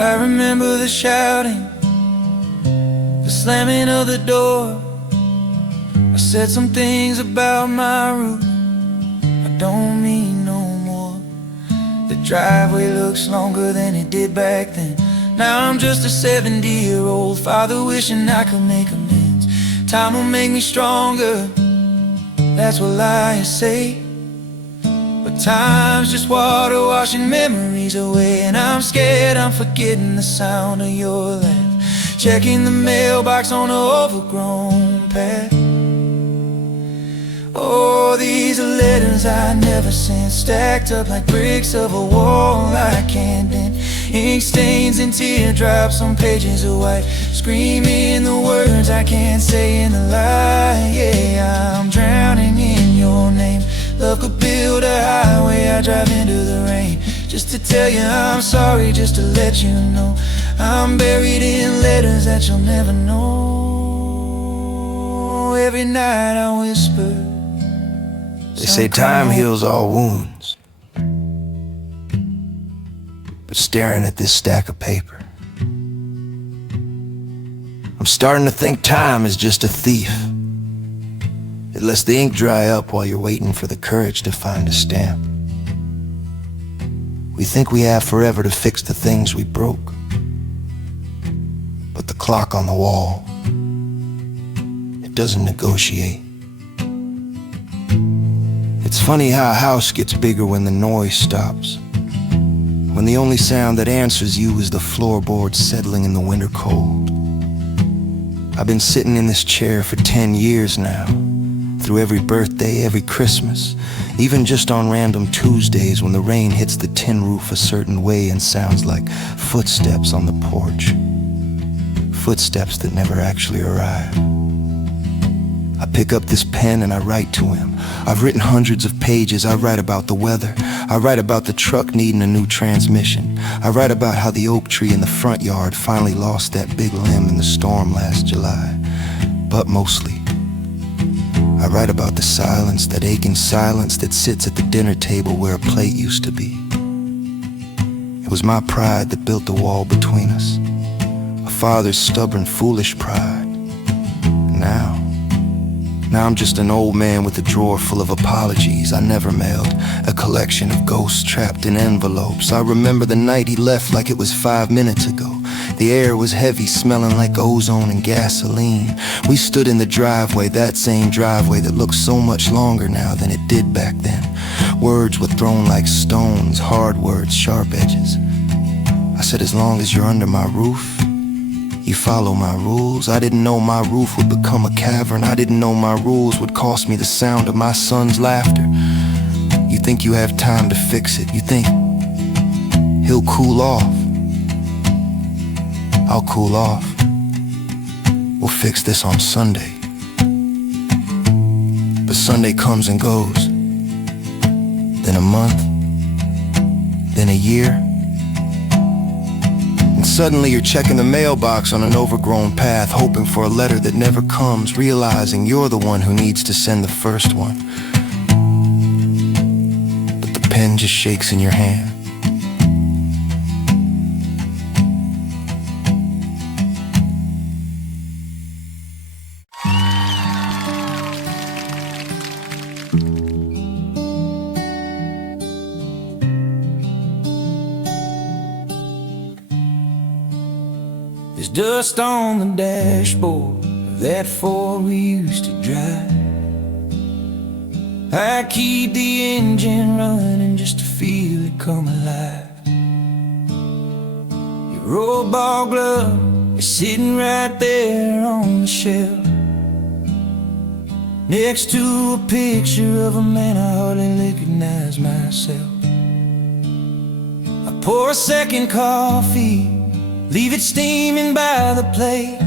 I remember the shouting, the slamming of the door. I said some things about my route I don't mean no more. The driveway looks longer than it did back then. Now I'm just a 70-year-old father wishing I could make amends. Time will make me stronger, that's what liars say. But time's just water washing memories away. And I'm scared I'm forgetting the sound of your laugh, checking the mailbox on an overgrown path. Oh, these are letters I never sent, stacked up like bricks of a wall I can't bend. Ink stains and teardrops on pages of white, screaming the words I can't say in the light. Yeah, I'm drowning in your name. Love could build a highway, I drive into the rain, just to tell you I'm sorry, just to let you know I'm buried in letters that you'll never know. Every night I whisper. They say time heals all wounds, but staring at this stack of paper, I'm starting to think time is just a thief. It lets the ink dry up while you're waiting for the courage to find a stamp. We think we have forever to fix the things we broke, but the clock on the wall, it doesn't negotiate. It's funny how a house gets bigger when the noise stops, when the only sound that answers you is the floorboards settling in the winter cold. I've been sitting in this chair for 10 years now, through every birthday, every Christmas, even just on random Tuesdays when the rain hits the tin roof a certain way and sounds like footsteps on the porch, footsteps that never actually arrive. I pick up this pen and I write to him. I've written hundreds of pages. I write about the weather. I write about the truck needing a new transmission. I write about how the oak tree in the front yard finally lost that big limb in the storm last July. But mostly, I write about the silence, that aching silence that sits at the dinner table where a plate used to be. It was my pride that built the wall between us, a father's stubborn, foolish pride. And now I'm just an old man with a drawer full of apologies I never mailed, a collection of ghosts trapped in envelopes. I remember the night he left like it was 5 minutes ago. The air was heavy, smelling like ozone and gasoline. We stood in the driveway, that same driveway that looks so much longer now than it did back then. Words were thrown like stones, hard words, sharp edges. I said, as long as you're under my roof, you follow my rules. I didn't know my roof would become a cavern. I didn't know my rules would cost me the sound of my son's laughter. You think you have time to fix it. You think he'll cool off. I'll cool off. We'll fix this on Sunday. But Sunday comes and goes. Then a month. Then a year. And suddenly you're checking the mailbox on an overgrown path, hoping for a letter that never comes, realizing you're the one who needs to send the first one. But the pen just shakes in your hand. There's dust on the dashboard of that Ford we used to drive. I keep the engine running just to feel it come alive. Your roll ball glove is sitting right there on the shelf, next to a picture of a man I hardly recognize myself. I pour a second coffee, leave it steaming by the plate,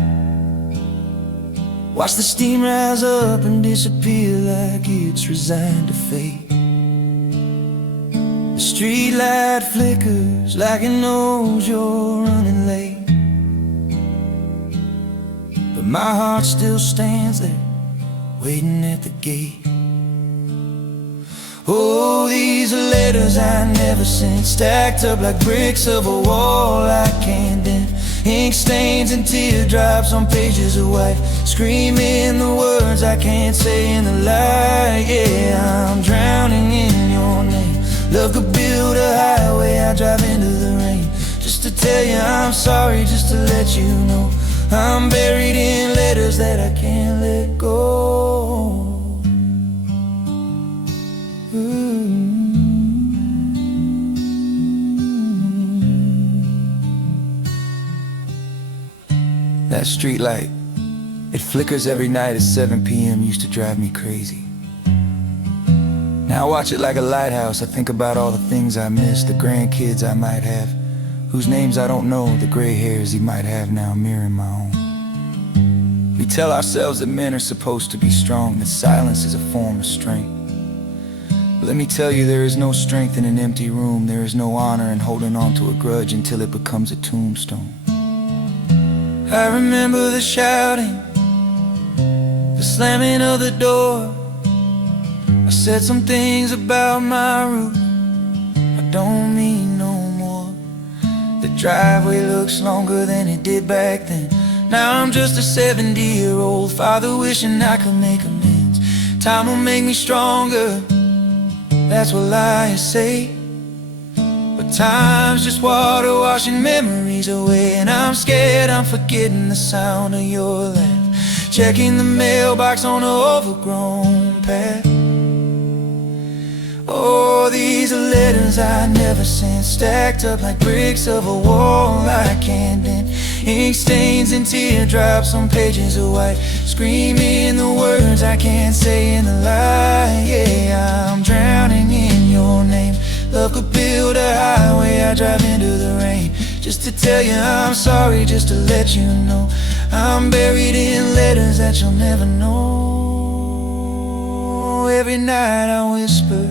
watch the steam rise up and disappear like it's resigned to fate. The street light flickers like it knows you're running late, but my heart still stands there, waiting at the gate. Oh, these are letters I never sent, stacked up like bricks of a wall I can't dent. Ink stains and teardrops on pages of white, screaming the words I can't say in the light. Yeah, I'm drowning in your name. Love could build a highway, I drive into the rain, just to tell you I'm sorry, just to let you know I'm buried in letters that I can't let go. Ooh. That street light, it flickers every night at 7 p.m. used to drive me crazy. Now I watch it like a lighthouse. I think about all the things I miss, the grandkids I might have, whose names I don't know, the gray hairs he might have now mirroring my own. We tell ourselves that men are supposed to be strong, that silence is a form of strength. But let me tell you, there is no strength in an empty room. There is no honor in holding on to a grudge until it becomes a tombstone. I remember the shouting, the slamming of the door. I said some things about my route I don't mean no more. The driveway looks longer than it did back then. Now I'm just a 70-year-old father wishing I could make amends. Time will make me stronger, that's what liars say. But time's just water washing memories away, and I'm scared I'm forgetting the sound of your laugh, checking the mailbox on an overgrown path. Oh, these are letters I never sent, stacked up like bricks of a wall I can't dent. Ink stains and teardrops on pages of white, screaming the words I can't say in the light. Yeah, I'm drowning in your name. Love could build a highway, I drive into the rain, just to tell you I'm sorry, just to let you know I'm buried in letters that you'll never know. Every night I whisper,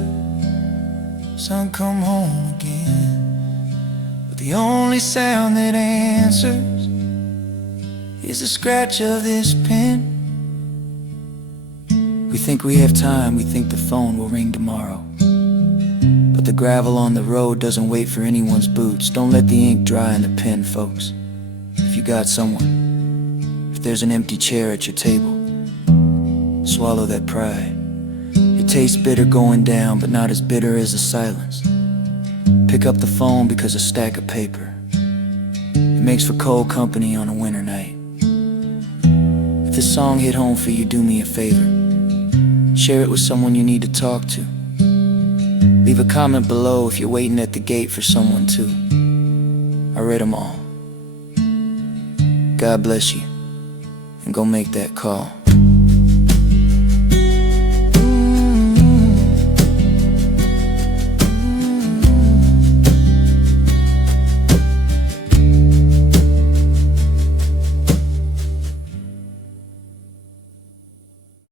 son, come home again. But the only sound that answers is the scratch of this pen. We think we have time, we think the phone will ring tomorrow, but the gravel on the road doesn't wait for anyone's boots. Don't let the ink dry in the pen, folks. If you got someone, if there's an empty chair at your table, swallow that pride. It tastes bitter going down, but not as bitter as the silence. Pick up the phone because a stack of paper, it makes for cold company on a winter night. If this song hit home for you, do me a favor, share it with someone you need to talk to. Leave a comment below if you're waiting at the gate for someone too. I read them all. God bless you, and go make that call.